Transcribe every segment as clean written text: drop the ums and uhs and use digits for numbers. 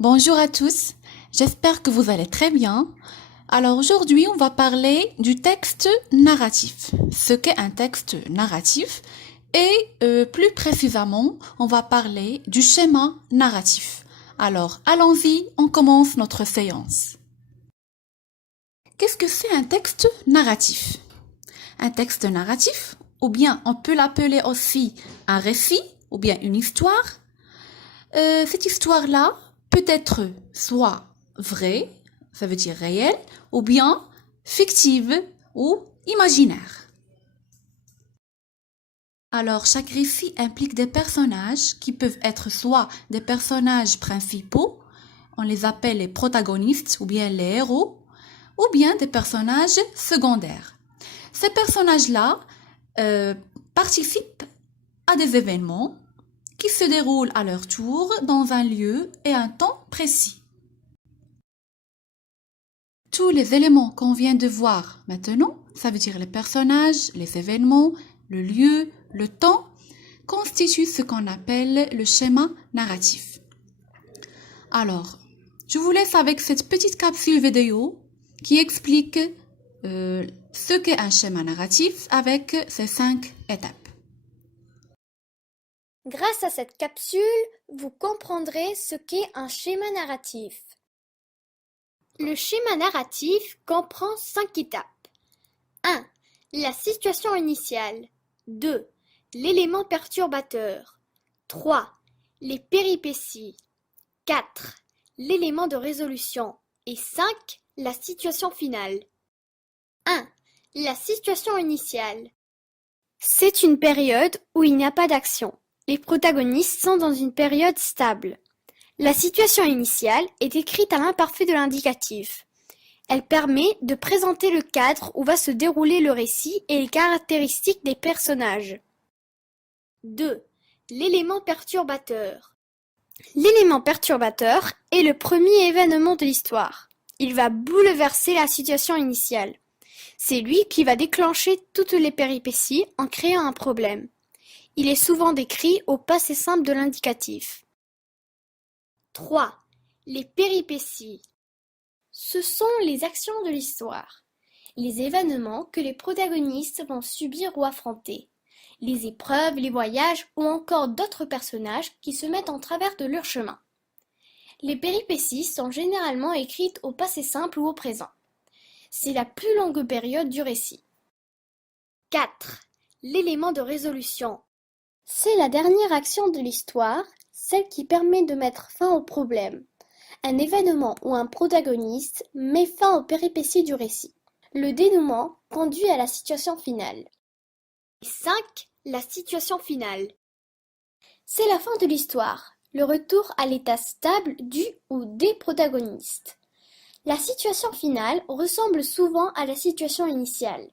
Bonjour à tous, j'espère que vous allez très bien. Alors aujourd'hui, on va parler du texte narratif. Ce qu'est un texte narratif et plus précisément, on va parler du schéma narratif. Alors allons-y, on commence notre séance. Qu'est-ce que c'est un texte narratif? Un texte narratif, ou bien on peut l'appeler aussi un récit, ou bien une histoire. Cette histoire-là peut être soit vraie, ça veut dire réelle, ou bien fictive ou imaginaire. Alors, chaque récit implique des personnages qui peuvent être soit des personnages principaux, on les appelle les protagonistes ou bien les héros, ou bien des personnages secondaires. Ces personnages-là participent à des événements qui se déroulent à leur tour dans un lieu et un temps précis. Tous les éléments qu'on vient de voir maintenant, ça veut dire les personnages, les événements, le lieu, le temps, constituent ce qu'on appelle le schéma narratif. Alors, je vous laisse avec cette petite capsule vidéo qui explique ce qu'est un schéma narratif avec ces 5 étapes. Grâce à cette capsule, vous comprendrez ce qu'est un schéma narratif. Le schéma narratif comprend 5 étapes. 1. La situation initiale. 2. L'élément perturbateur. 3. Les péripéties. 4. L'élément de résolution. Et 5. La situation finale. 1. La situation initiale. C'est une période où il n'y a pas d'action. Les protagonistes sont dans une période stable. La situation initiale est écrite à l'imparfait de l'indicatif. Elle permet de présenter le cadre où va se dérouler le récit et les caractéristiques des personnages. 2. L'élément perturbateur. L'élément perturbateur est le premier événement de l'histoire. Il va bouleverser la situation initiale. C'est lui qui va déclencher toutes les péripéties en créant un problème. Il est souvent décrit au passé simple de l'indicatif. 3. Les péripéties. Ce sont les actions de l'histoire, les événements que les protagonistes vont subir ou affronter, les épreuves, les voyages ou encore d'autres personnages qui se mettent en travers de leur chemin. Les péripéties sont généralement écrites au passé simple ou au présent. C'est la plus longue période du récit. 4. L'élément de résolution. C'est la dernière action de l'histoire, celle qui permet de mettre fin au problème. Un événement ou un protagoniste met fin aux péripéties du récit. Le dénouement conduit à la situation finale. 5. La situation finale. C'est la fin de l'histoire, le retour à l'état stable du ou des protagonistes. La situation finale ressemble souvent à la situation initiale,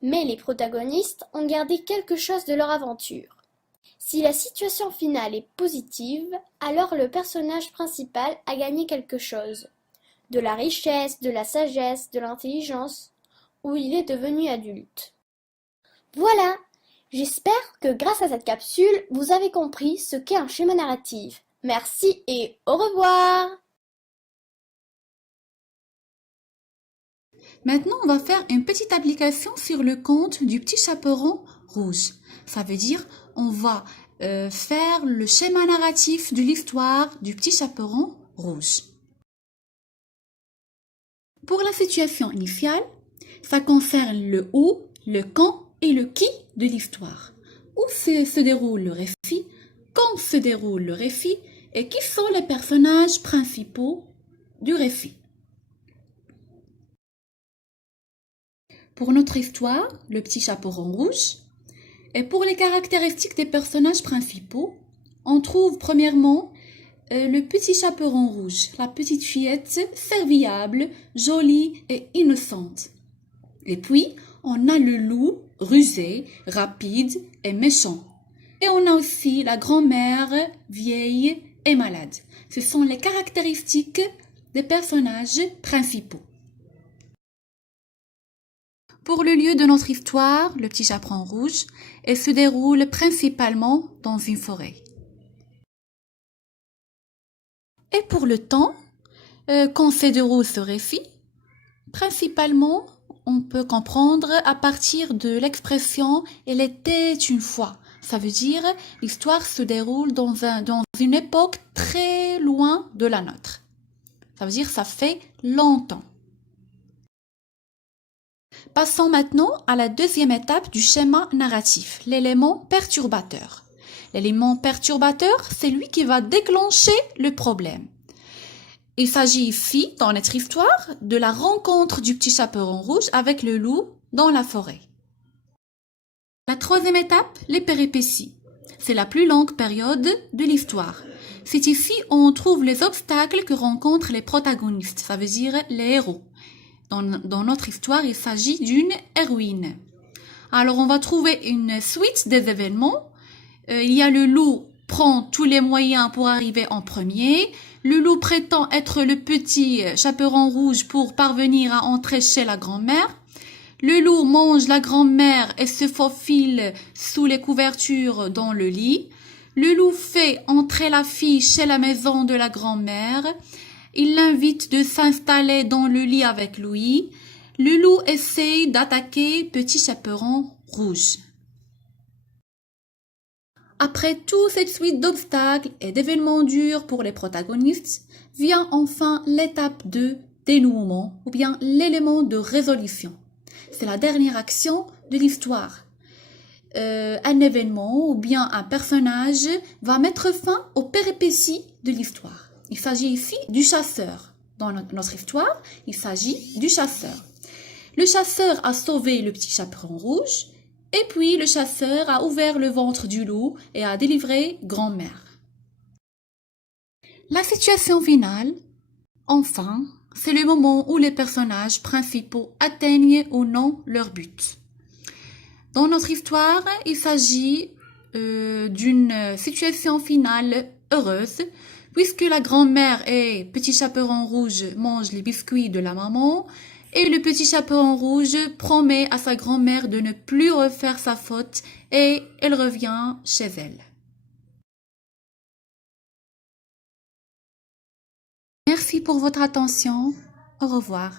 mais les protagonistes ont gardé quelque chose de leur aventure. Si la situation finale est positive, alors le personnage principal a gagné quelque chose. De la richesse, de la sagesse, de l'intelligence, ou il est devenu adulte. Voilà! J'espère que grâce à cette capsule, vous avez compris ce qu'est un schéma narratif. Merci et au revoir! Maintenant, on va faire une petite application sur le conte du petit chaperon rouge. Ça veut dire, on va faire le schéma narratif de l'histoire du petit chaperon rouge. Pour la situation initiale, ça concerne le où, le quand et le qui de l'histoire. Où se déroule le récit, quand se déroule le récit et qui sont les personnages principaux du récit. Pour notre histoire, le petit chaperon rouge, et pour les caractéristiques des personnages principaux, on trouve premièrement le petit chaperon rouge, la petite fillette serviable, jolie et innocente. Et puis, on a le loup, rusé, rapide et méchant. Et on a aussi la grand-mère, vieille et malade. Ce sont les caractéristiques des personnages principaux. Pour le lieu de notre histoire, le petit chaperon rouge, elle se déroule principalement dans une forêt. Et pour le temps, quand se déroule ce récit, principalement, on peut comprendre à partir de l'expression « elle était une fois ». Ça veut dire l'histoire se déroule dans une époque très loin de la nôtre. Ça veut dire ça fait longtemps. Passons maintenant à la deuxième étape du schéma narratif, l'élément perturbateur. L'élément perturbateur, c'est lui qui va déclencher le problème. Il s'agit ici, dans notre histoire, de la rencontre du petit chaperon rouge avec le loup dans la forêt. La troisième étape, les péripéties. C'est la plus longue période de l'histoire. C'est ici où on trouve les obstacles que rencontrent les protagonistes, ça veut dire les héros. Dans notre histoire, il s'agit d'une héroïne. Alors, on va trouver une suite des événements. Il y a le loup prend tous les moyens pour arriver en premier. Le loup prétend être le petit chaperon rouge pour parvenir à entrer chez la grand-mère. Le loup mange la grand-mère et se faufile sous les couvertures dans le lit. Le loup fait entrer la fille chez la maison de la grand-mère. Il l'invite de s'installer dans le lit avec lui. Le loup essaye d'attaquer Petit Chaperon Rouge. Après toute cette suite d'obstacles et d'événements durs pour les protagonistes, vient enfin l'étape de dénouement ou bien l'élément de résolution. C'est la dernière action de l'histoire. Un événement ou bien un personnage va mettre fin aux péripéties de l'histoire. Il s'agit ici du chasseur. Dans notre histoire, il s'agit du chasseur. Le chasseur a sauvé le petit chaperon rouge et puis le chasseur a ouvert le ventre du loup et a délivré grand-mère. La situation finale, enfin, c'est le moment où les personnages principaux atteignent ou non leur but. Dans notre histoire, il s'agit d'une situation finale heureuse puisque la grand-mère et Petit Chaperon Rouge mangent les biscuits de la maman et le Petit Chaperon Rouge promet à sa grand-mère de ne plus refaire sa faute et elle revient chez elle. Merci pour votre attention. Au revoir.